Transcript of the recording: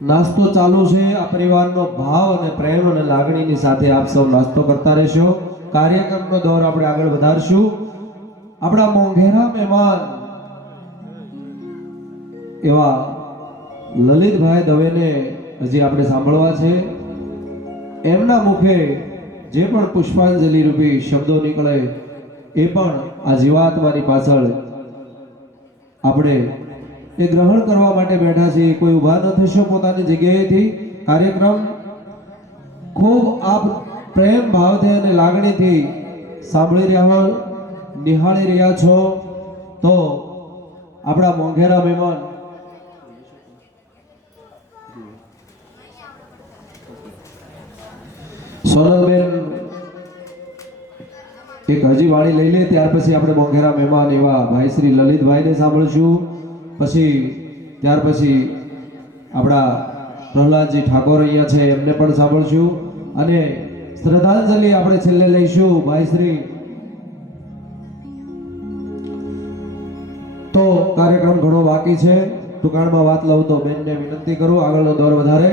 નાસ્તો ચાલુ છે। આ પરિવારનો ભાવ અને પ્રેમ અને લાગણીની સાથે આપ સૌ નાસ્તો કરતા રહેશો। કાર્યક્રમનો દોર આપણે આગળ વધારશું। આપણા મોંઘેરા મહેમાન એવા લલિતભાઈ દવેને હજી આપણે સાંભળવા છે। એમના મુખે જે પણ પુષ્પાંજલિ રૂપી શબ્દો નીકળે એ પણ આ જીવાત્માની પાછળ આપણે એ ગ્રહણ કરવા માટે બેઠા છીએ। કોઈ ઊભા ન થશો પોતાની જગ્યાએથી। કાર્યક્રમ ખૂબ આપ પ્રેમ ભાવથી અને લાગણીથી સાંભળી રહ્યા હો, નિહાળી રહ્યા છો। તો આપણા મોંઘેરા મહેમાન સોનલબેન એક હજી વાણી લઈ લે, ત્યાર પછી આપણે મોંઘેરા મહેમાન એવા ભાઈ શ્રી લલિતભાઈને સાંભળશું। પછી ત્યાર પછી આપણા પ્રહલાદજી ઠાકોર અહીંયા છે એમને પણ સાંભળશું અને શ્રદ્ધાંજલિ આપણે છેલ્લે લઈશું ભાઈ શ્રી। તો કાર્યક્રમ ઘણો બાકી છે, ટૂંકાણમાં વાત લઉં તો બેનને વિનંતી કરું આગળનો દોર વધારે।